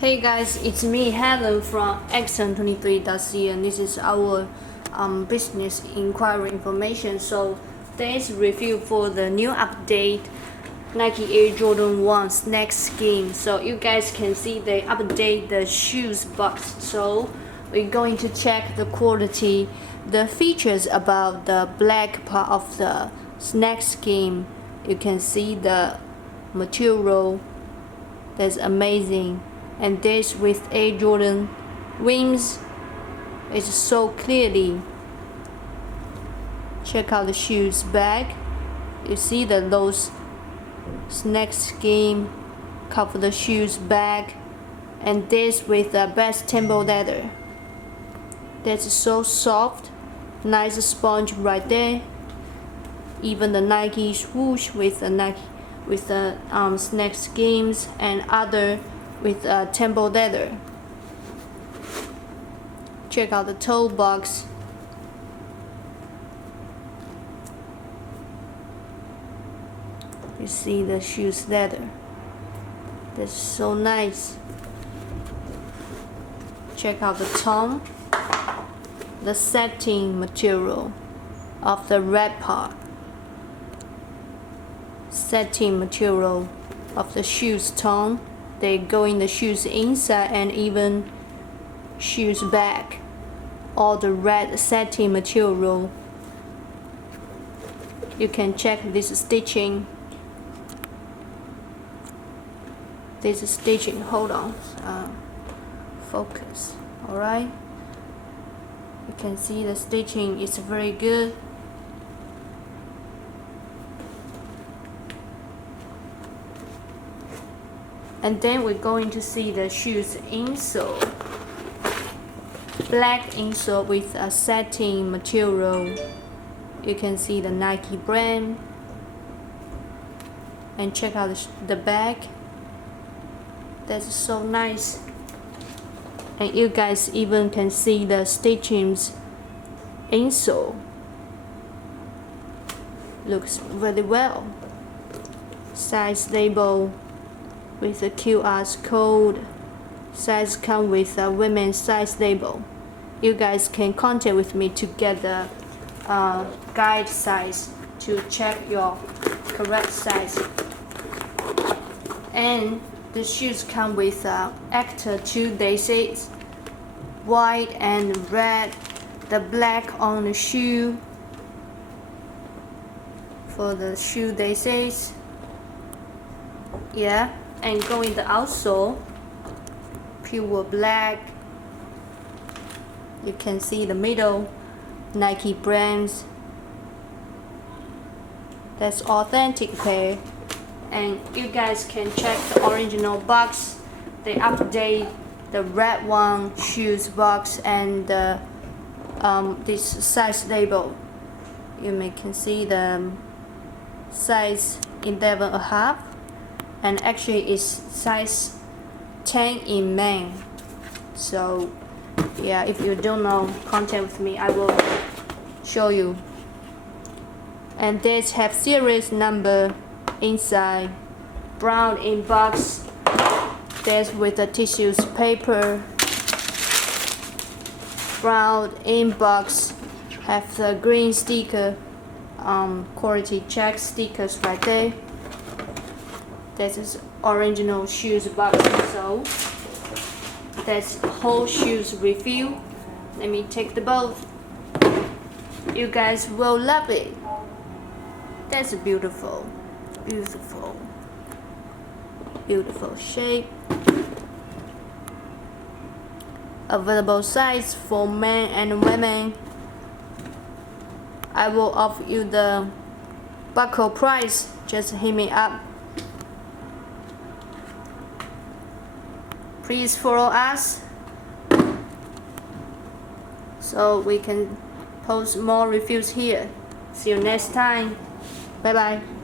Hey guys, it's me Helen from Action23.ca, and this is our business inquiry information. So today's review for the new update Nike Air Jordan 1 Snakeskin. So you guys can see they update the shoes box. So we're going to check the quality, the features about the black part of the snakeskin. You can see the material, that's amazing. And this with Air Jordan wings is so clearly. Check out the shoes back. You see that those snakeskin cover the shoes back, and this with the best temple leather. That's so soft, nice sponge right there. Even the Nike swoosh with the snakeskins and other with temple leather. Check out the toe box. You see the shoes leather. That's so nice. Check out the tongue, the satin material of the red part. Satin material of the shoes tongue. They go in the shoes inside and even shoes back. All the red satin material. You can check this stitching. This stitching, hold on, focus. Alright, you can see the stitching is very good. And then we're going to see the shoes insole. Black insole with a satin material. You can see the Nike brand. And check out the back. That's so nice. And you guys even can see the stitchings insole. Looks very well. Size label with the QR code. Size come with a women's size label. You guys can contact with me to get the guide size to check your correct size. And the shoes come with actor 2 daisies, white and red, the black on the shoe for the shoe daisies. Yeah. And going the outsole, pure black. You can see the middle, Nike brands. That's authentic pair. And you guys can check the original box. They update the red one shoes box and this size label. You can see the size 11.5. And actually it's size 10 in men. So yeah, if you don't know, contact with me, I will show you. And this have series number inside, brown in box. There's with the tissues paper, brown in box, have the green sticker, quality check stickers right there. This is original shoes box. So that's whole shoes review. Let me take the both. You guys will love it. That's beautiful, beautiful, beautiful shape. Available size for men and women. I will offer you the buckle price. Just hit me up. Please follow us so we can post more reviews here. See you next time. Bye bye.